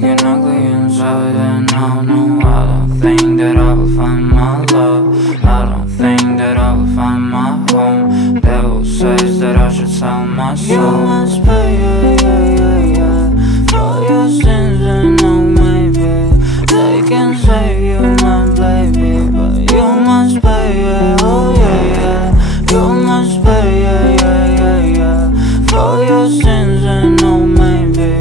fucking ugly inside, and I don't think that I will find my love. I don't think that I will find my home. Devil says that I should sell my soul. You must pay, for your sins, and maybe they can save you, my baby, but you must pay, oh yeah. You must pay, for your sins, and maybe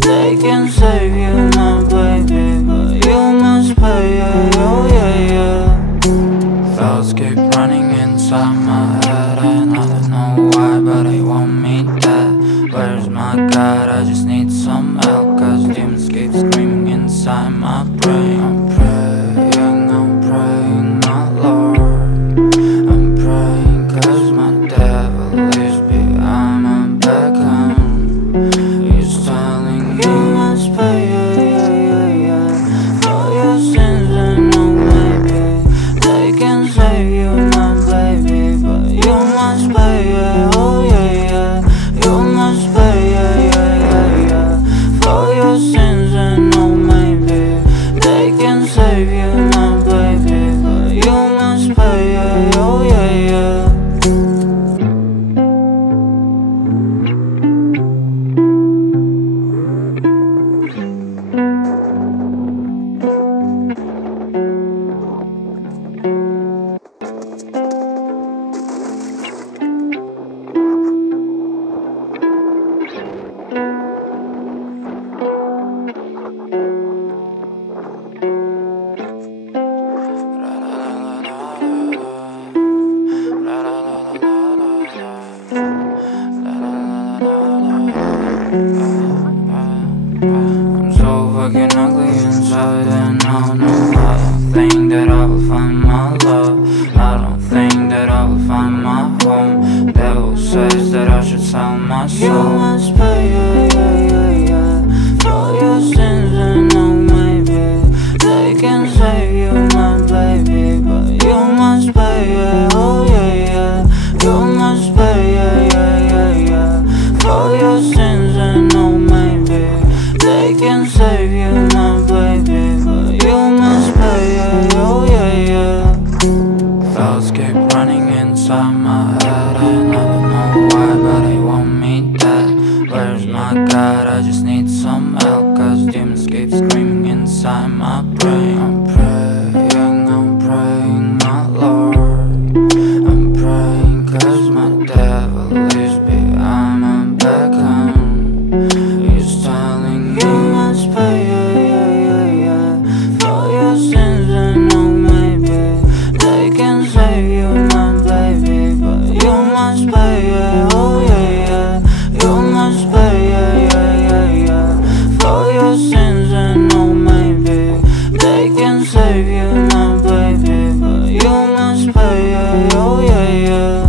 they can save you, my baby, but you must pay, oh yeah. Thoughts keep running inside my head, and I don't know why, but they want me dead. Where's my God? I just need some help, cause demons keep screaming inside my brain. I'm praying, my Lord. I'm praying cause my devil is behind my back, and he's telling me you must pay, for your sins, and maybe they can save you, my baby, but you must pay, oh yeah. You must pay, for your sins, and maybe they can save you, my baby, but you must pay, oh yeah. I'm so fucking ugly inside, and I don't think that I will find my love. I don't think that I will find my home. Devil says that I should sell my soul. You must pay, for your sins, and maybe they can save you, my baby, but you must pay, oh yeah. You must pay, for your sins, and maybe they can save you, my baby, but you must pay, oh yeah. Thoughts keep running inside my head, and I don't know why, but they want me dead. Where's my God? I just need some help, cause demons keep screaming inside my brain. I'm praying, my Lord. I'm praying cause my devil is behind my back, and he's telling me you must pay, for your sins, and maybe they can save you, my baby, but you must pay, oh yeah. You must pay, for your sins, and maybe they can save you, my baby, but you must pay, oh yeah.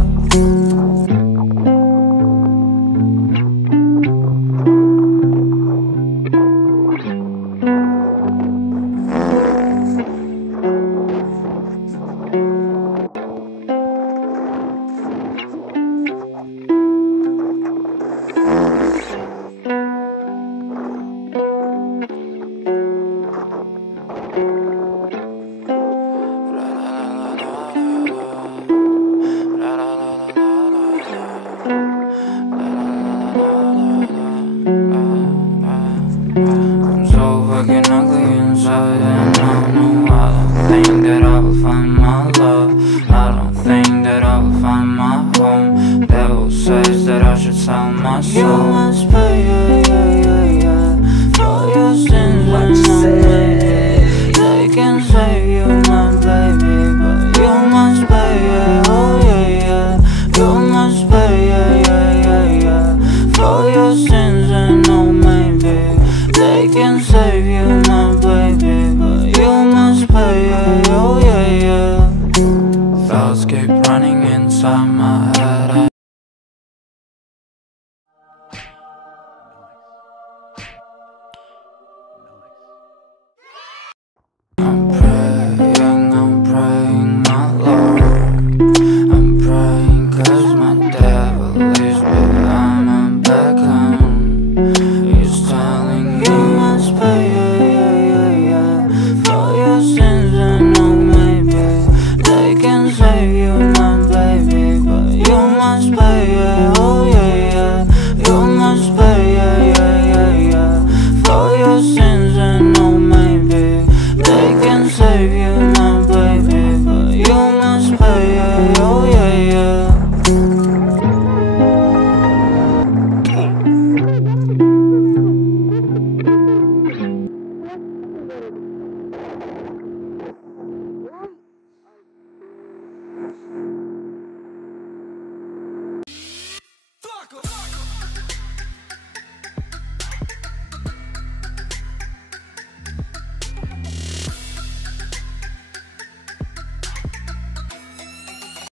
I'm so fucking ugly inside, and I don't think that I will find my love. I don't think that I will find my home. Devil says that I should sell my soul. You must pay, for your sins, and they can save you, my baby, but you must pay, oh yeah. You must pay, for your sins, and maybe they can save you, my baby, but you must pay, oh yeah. Thoughts keep running inside my head,